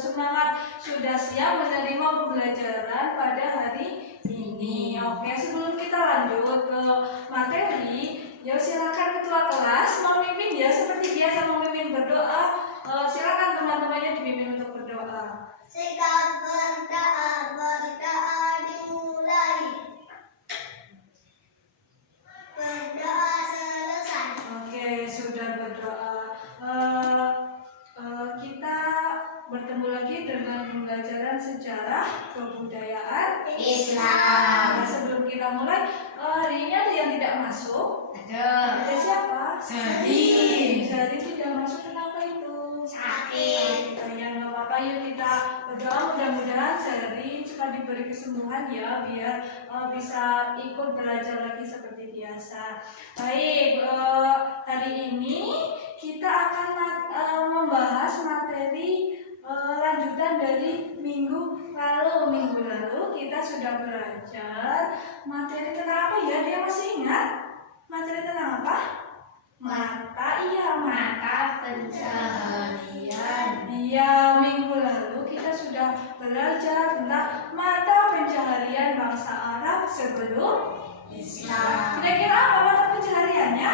bersemangat, sudah siap menerima pembelajaran pada hari ini. Oke, sebelum kita lanjut ke materi, ya silakan ketua kelas memimpin ya seperti biasa memimpin berdoa. Silakan teman-temannya dipimpin untuk berdoa. Sikap berdoa dimulai. Berdoa selesai. Oke, sudah berdoa. Kita bertemu lagi dengan pembelajaran sejarah kebudayaan Islam. Nah, sebelum kita mulai, hari ini ada yang tidak masuk. Ada siapa? Sari. Sari tidak masuk, kenapa itu? Sakit. Ya nggak apa-apa, yuk kita berdoa mudah-mudahan Sari cepat diberi kesembuhan ya, biar bisa ikut belajar lagi seperti biasa. Baik, hari ini kita akan membahas materi lanjutan dari minggu lalu. Minggu lalu kita sudah belajar materi tentang apa ya? Dia masih ingat? Materi tentang apa? Mata pencaharian. Iya, minggu lalu kita sudah belajar tentang mata pencaharian bangsa Arab sebelum Islam. Kira-kira apa mata pencahariannya?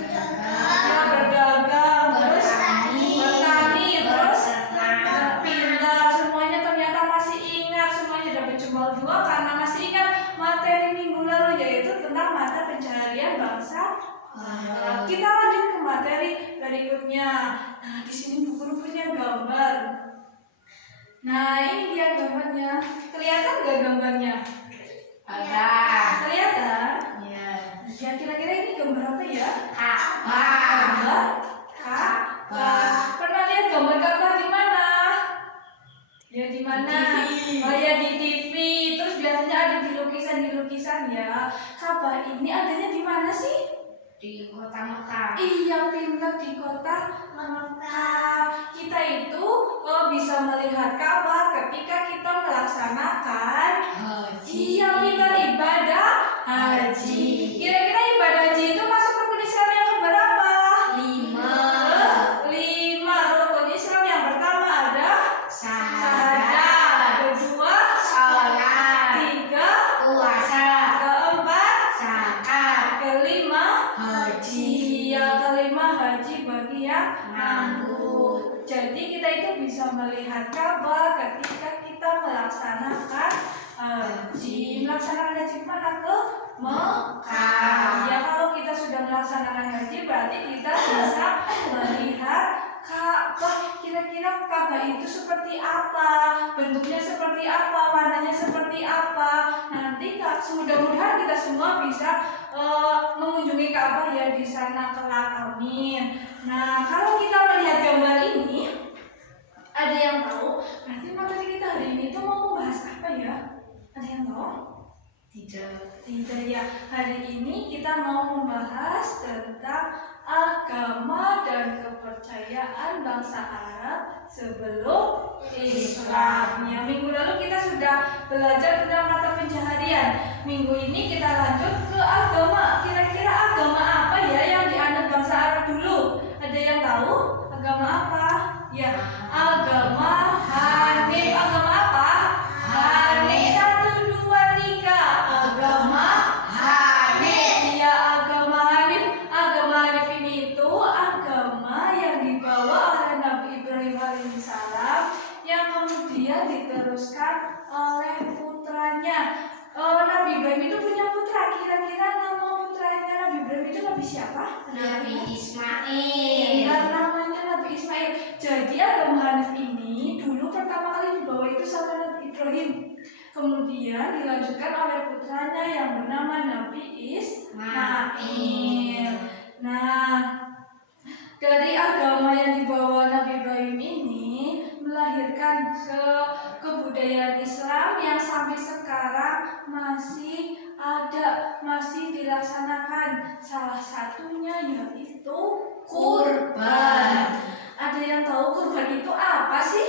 Ya, berdagang, terus bertani, terus pindah. Semuanya ternyata masih ingat, semuanya dapat jempol 2 karena masih ingat materi minggu lalu, yaitu tentang mata pencaharian bangsa Arab. Kita lanjut ke materi berikutnya. Nah, di sini buku-bukunya gambar. Nah, ini dia gambarnya. Kelihatan nggak gambarnya? Ada. Kelihatan? Ya. Ya, kira-kira ini gambar apa ya? Ka'bah. Gambar Ka'bah. Pernah lihat gambar Ka'bah di mana? Ya di mana? Di TV. Oh ya, di TV. Terus biasanya ada di lukisan ya. Ka'bah ini adanya di mana sih? Di kota Mekah. Iya, pintar, di kota Mekah. Kita itu bisa melihat Ka'bah ketika kita melaksanakan Haji. pintar, ibadah haji. Kira-kira ibadah haji itu masuk rukun Islam yang keberapa? 5. Rukun Islam yang pertama ada syahadat, kedua Sholat. 3, Puasa. keempat Zakat. kelima Haji. Iya, kelima haji bagi yang mampu. Jadi kita itu bisa melihat Ka'bah ketika kita melaksanakan haji. Melaksanakan haji mana? Ke Mekah. Ya, kalau kita sudah melaksanakan haji berarti kita bisa melihat Ka'bah. Kira-kira Ka'bah itu seperti apa? Bentuknya seperti apa? Warnanya seperti apa? Nanti mudah-mudahan kita semua bisa mengunjungi Ka'bah ya di sana kelak, amin. Nah, kalau kita melihat gambar ini, ada yang tahu? Berarti materi kita hari ini tuh mau membahas apa ya? Ada yang tahu? Tidak ya. Hari ini kita mau membahas tentang agama dan kepercayaan bangsa Arab sebelum Islam. Ya, minggu lalu kita sudah belajar tentang mata pencaharian. Minggu ini kita lanjut ke agama. Kira-kira agama apa ya yang dianut bangsa Arab dulu? Ada yang tahu? Agama apa? Ya, agama Hanif. Agama apa? Hanif. 1, 2, 3. Agama Hanif. Ya, agama Hanif. Agama Hanif ini itu agama yang dibawa oleh Nabi Ibrahim alaihissalam yang kemudian diteruskan oleh putranya. Nabi Ibrahim itu punya putra. Kira-kira nama putranya Nabi Ibrahim itu Nabi siapa? Nabi Ismail. Dan namanya Nabi Ismail. Jadi agama Hanif ini dulu pertama kali dibawa itu sama Nabi Ibrahim. Kemudian dilanjutkan oleh putranya yang bernama Nabi Ismail. Nah, dari agama yang dibawa Nabi Ibrahim ini melahirkan kebudayaan Islam yang sampai sekarang masih ada, masih dilaksanakan. Salah satunya yaitu kurban. Ada yang tahu kurban itu apa sih?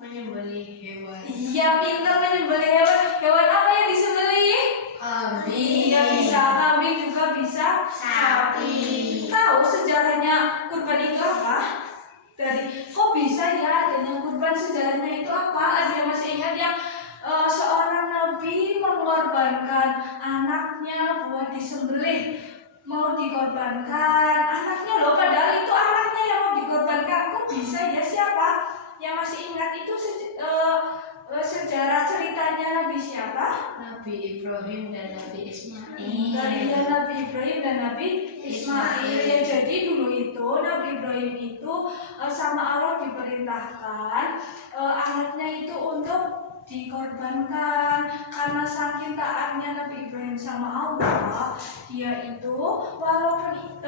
Menyembelih hewan. Iya, pintar, menyembelih hewan. Hewan apa yang disembelih? Kambing. Iya, bisa kambing, juga bisa Sapi. Tahu sejarahnya kurban itu apa? Kok bisa ya adanya kurban? sejarahnya itu apa? Ada yang masih ingat yang seorang nabi mengorbankan anaknya buat disembelih, mau dikorbankan anaknya loh, padahal itu anaknya yang mau dikorbankan. Kok bisa ya? Siapa yang masih ingat itu sejarah ceritanya Nabi siapa? Nabi Ibrahim dan Nabi Ismail. Dari Nabi Ibrahim dan Nabi Ismail. Ya, jadi dulu itu Nabi Ibrahim itu sama Allah diperintahkan anaknya itu untuk dikorbankan. Karena saking taatnya Nabi Ibrahim sama Allah, dia itu walaupun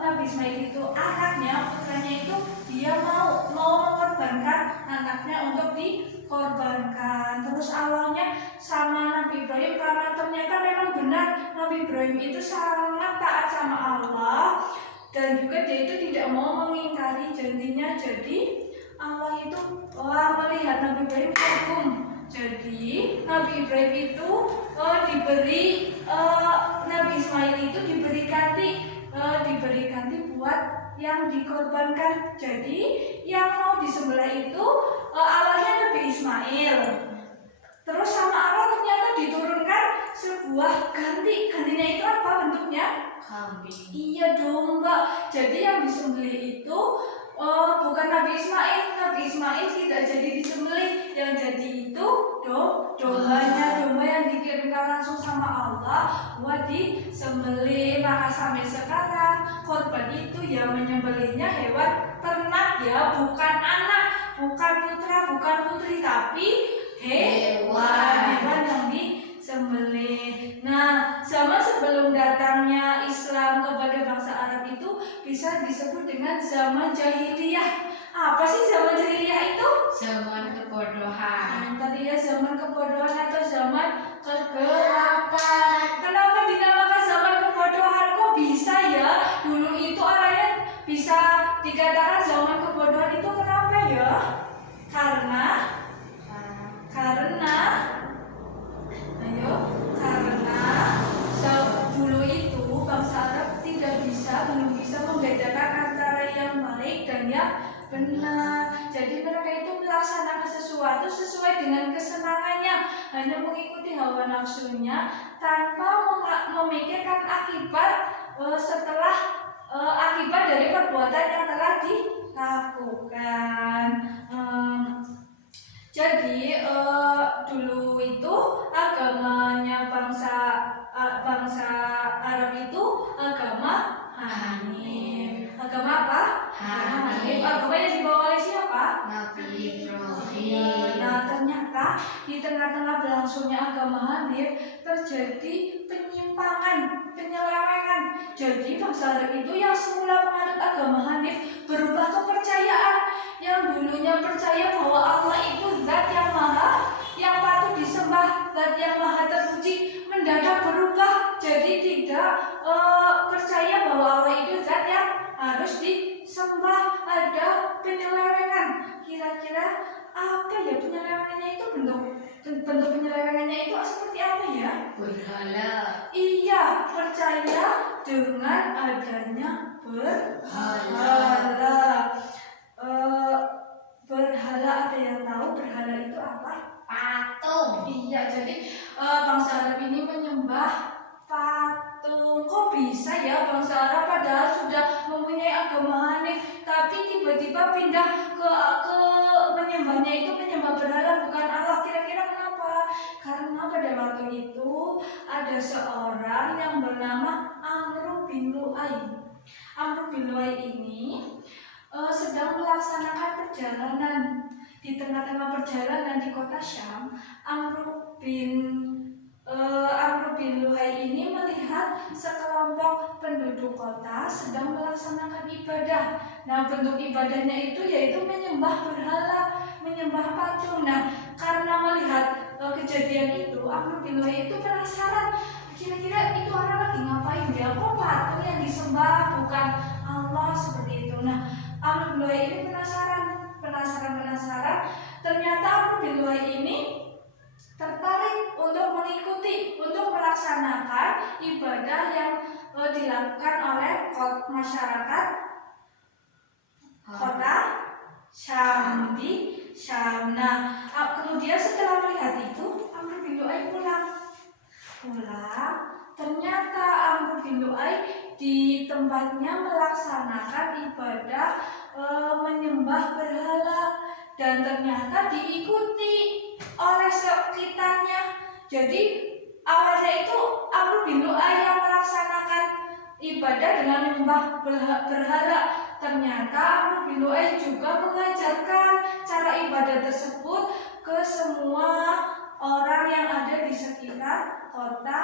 Nabi Ismail itu anaknya, putranya itu dia mau mengorbankan anaknya untuk dikorbankan. Terus Allahnya sama Nabi Ibrahim, karena ternyata memang benar Nabi Ibrahim itu sangat taat sama Allah, dan juga dia itu tidak mau mengingkari janjinya. Jadi Allah itu melihat Nabi Ibrahim kagum. Jadi Nabi Ibrahim itu Nabi Ismail itu diberi ganti buat yang dikorbankan. Jadi yang mau disembelih itu awalnya Nabi Ismail. Terus sama Allah ternyata diturunkan sebuah gantinya itu apa bentuknya? Kambing. Iya, domba. Jadi yang disembelih itu bukan Nabi Ismail. Nabi Ismail tidak jadi disembelih. Yang jadi itu dombanya, domba yang dikirimkan langsung sama Allah buat disembelih. Maka sampai sekarang korban itu ya menyembelihnya hewan ternak ya, bukan anak, bukan putra, bukan putri, tapi hewan yang disembelih. Nah, zaman sebelum datangnya Islam kepada bangsa Arab itu bisa disebut dengan zaman jahiliyah. Apa sih zaman jahiliyah itu? Zaman kebodohan. Tadi ya, zaman kebodohan atau zaman kegelapan. Kenapa dinamakan zaman kebodohan? Kok bisa ya? Dulu itu orangnya bisa dikatakan zaman kebodohan itu kenapa ya? Karena dulu itu bangsa Arab belum bisa membedakan antara yang baik dan yang benar. Jadi mereka itu melaksanakan sesuatu sesuai dengan kesenangannya, hanya mengikuti hawa nafsunya tanpa memikirkan akibat akibat dari perbuatan yang telah dilakukan. Jadi dulu itu agamanya bangsa Arab itu agama Hanif. Agama apa? Hanif. Agama yang dibawa oleh siapa? Nabi Ibrahim. Nah, ternyata di tengah-tengah berlangsungnya agama Hanif terjadi penyelewengan. Jadi bangsa Arab itu yang semula menganut agama Hanif berubah kepercayaan. Yang dulunya percaya bahwa Allah itu zat yang maha, yang patut disembah, zat yang maha terpuji, mendadak berubah jadi tidak percaya bahwa Allah itu zat yang harus disembah. Ada penyelewengan. Kira-kira apa ya penyelewengannya itu? Bentuk penyelewengannya itu seperti apa ya? Berhala. Iya, percaya dengan adanya berhala. Berhala, ada yang tahu berhala itu apa? Patung. Iya, jadi bangsa Arab ini menyembah patung. Kok bisa ya bangsa Arab padahal sudah mempunyai agama Hanif, tapi tiba-tiba pindah ke menyembahnya itu menyembah berhala bukan Allah. Kira-kira kenapa? Karena pada waktu itu ada seorang yang bernama Amr bin Lu'ay. Amr bin Lu'ay ini sedang melaksanakan perjalanan. Di tengah-tengah perjalanan di kota Syam, Amr bin Lu'ay ini melihat sekelompok penduduk kota sedang melaksanakan ibadah. Nah, bentuk ibadahnya itu yaitu menyembah berhala, menyembah patung. Nah, karena melihat kejadian itu, Amr bin Lu'ay itu penasaran, kira-kira itu orang lagi ngapain ya? Kok patung yang disembah bukan Allah seperti itu? Nah, Amr bin Lu'ay ini penasaran. Ternyata Amr bin Lu'ay ini tertarik untuk melaksanakan ibadah yang dilakukan oleh masyarakat kota Syam di Syam. Nah, kemudian setelah melihat itu, Amr bin Lu'ay pulang. Ternyata Amr bin Lu'ay di tempatnya melaksanakan ibadah menyembah berhala, dan ternyata diikuti oleh sekitarnya. Jadi awalnya itu Amr bin Lu'ay yang melaksanakan ibadah dengan menyembah berhala. Ternyata Amr bin Lu'ay juga mengajarkan cara ibadah tersebut ke semua orang yang ada di sekitar kota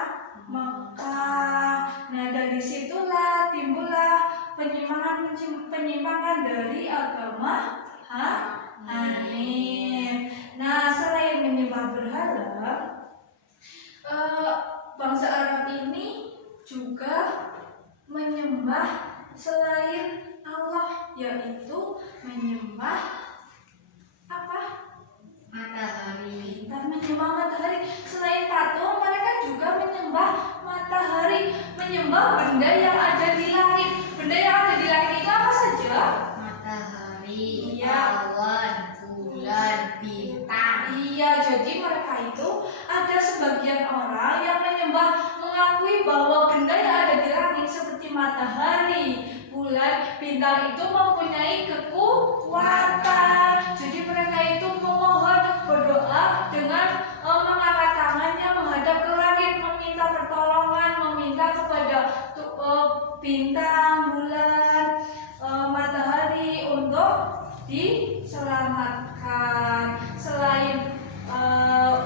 Mekah. Nah, dari situlah timbullah penyimpangan dari agama Hanif. Nah, selain menyembah berhala, bangsa Arab ini juga menyembah selain Allah, yaitu menyembah apa? Matahari. Dan menyembah matahari. Selain patung, mereka juga menyembah matahari, menyembah benda yang ada di langit. Benda yang ada di langit itu apa saja? Matahari, Iya. awan, bulan, bintang. Iya, jadi mereka itu ada sebagian orang yang mengakui bahwa benda yang ada di langit seperti matahari, bulan, bintang itu mempunyai kekuatan. Jadi mereka itu memohon, berdoa dengan mengangkat tangannya menghadap ke langit, meminta pertolongan, meminta kepada bintang, bulan, matahari untuk diselamatkan. Selain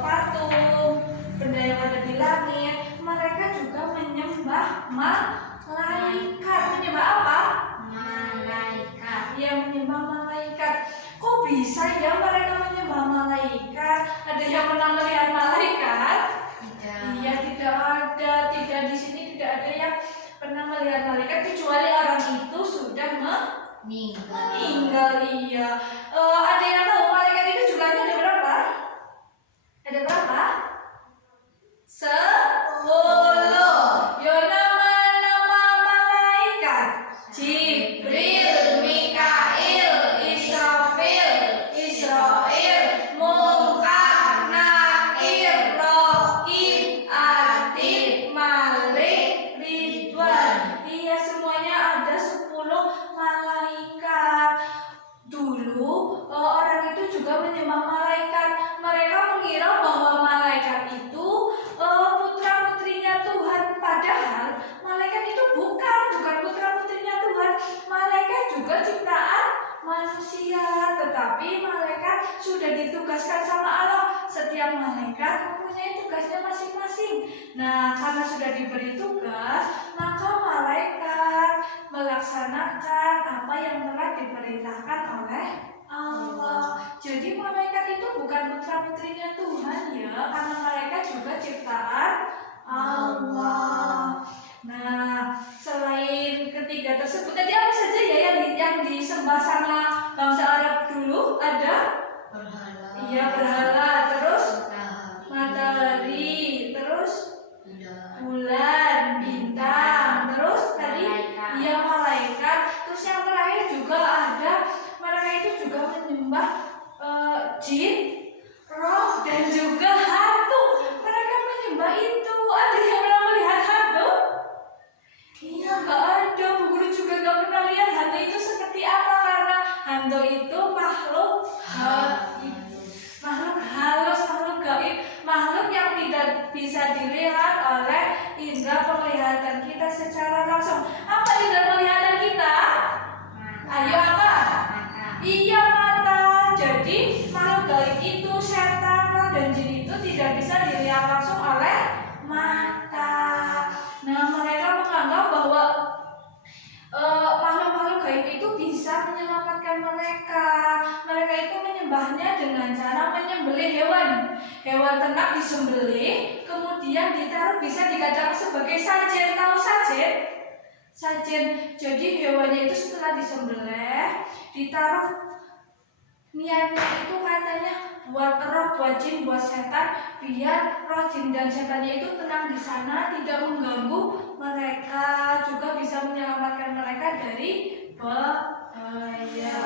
patung, benda yang ada di langit, mereka juga menyembah malaikat. Menyembah apa? Malaikat. Ya, menyembah malaikat. Kok bisa ya mereka menyembah malaikat? Ada yang pernah melihat malaikat? Tidak. Iya, tidak ada. Tidak, di sini tidak ada yang pernah melihat malaikat kecuali orang itu sudah meninggal. Iya. Ada yang tahu malaikat itu jumlahnya ada berapa? Ada berapa? 10. Yo, nama-nama malaikat: Jibril, Mikail, Israfil, Munkar, Nakir, Raqib, Atid, Malik, Ridwan. Iya, semuanya ada 10 malaikat. Dulu orang itu juga menyembah malaikat. Mereka mengira bahwa malaikat itu putra-putrinya Tuhan. Padahal malaikat itu bukan putra-putrinya Tuhan. Malaikat juga ciptaan manusia, tetapi malaikat sudah ditugaskan sama Allah. Setiap malaikat mempunyai tugasnya masing-masing. Nah, karena sudah diberi tugas, maka malaikat melaksanakan apa yang telah diperintahkan oleh Allah. Jadi malaikat itu bukan putra-putrinya Tuhan ya, karena malaikat juga ciptaan Allah. Nah, selain ketiga tersebut, tadi apa saja ya yang disembah sama bangsa Arab dulu? Ada? Berhala. Iya, berhala. Terus Matahari. matahari. Terus Bulan. bulan, bintang. Terus tadi Malaikat. iya, malaikat. Terus yang terakhir juga ada, mereka itu juga menyembah jin, roh, dan juga hantu. Mereka menyembah itu. Ada yang pernah melihat hantu? Iya, nggak ada. Bu Guru juga nggak pernah lihat hantu itu seperti apa, karena hantu itu makhluk halus, makhluk gaib, makhluk yang tidak bisa dilihat oleh indera penglihatan kita secara langsung. Apa indera penglihatan kita? Ayo, apa? Iya, mata. Jadi makhluk gaib itu, setan, roh, dan jin itu tidak bisa dilihat langsung oleh mata. Nah, mereka menganggap bahwa makhluk-makhluk gaib itu bisa menyelamatkan mereka. Mereka itu menyembahnya dengan cara menyembelih hewan. Hewan ternak disembelih, kemudian ditaruh, bisa dikatakan sebagai sajen. Tahu sajen? Sajen. Jadi hewannya itu setelah disembelih, ditaruh. Niatnya itu katanya buat roh, buat jin, buat setan, biar roh, jin, dan setannya itu tenang di sana, tidak mengganggu mereka, juga bisa menyelamatkan mereka dari bahaya.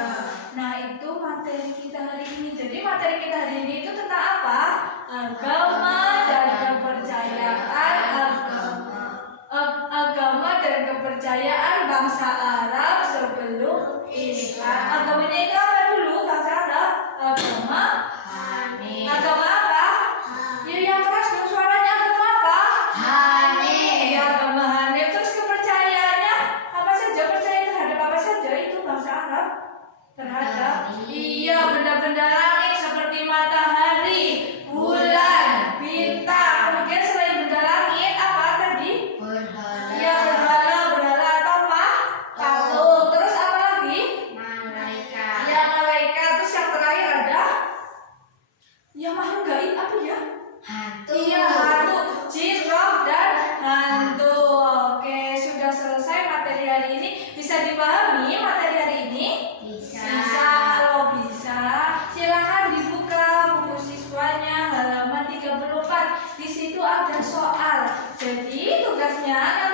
Nah, itu materi kita hari ini. Jadi materi kita hari ini itu tentang apa? Agama dan kepercayaan agama dan kepercayaan bangsa Arab sebelum Islam. Agamanya itu apa dulu bangsa Arab? Agama Hanif. agama apa? Ya yang keras dong suaranya, agama apa? Hanif. Ya agama Hanif. Terus kepercayaannya apa saja? Percaya terhadap apa saja itu bangsa Arab? Terhadap iya benda-benda langit seperti matahari, bulan, bintang. Kemudian selain benda langit apa tadi? Berhala. Ya berhala atau apa? Patung. Terus apa lagi? Malaikat. Ya malaikat. Terus yang terakhir ada ya makhluk gaib apa ya? Hantu. Iya hantu, jin, roh dan hantu. Oke sudah selesai materi hari ini. Bisa dipahami materi hari ini? Bisa. Kalau bisa silakan dibuka buku siswanya halaman 34. Di situ ada soal. Jadi tugasnya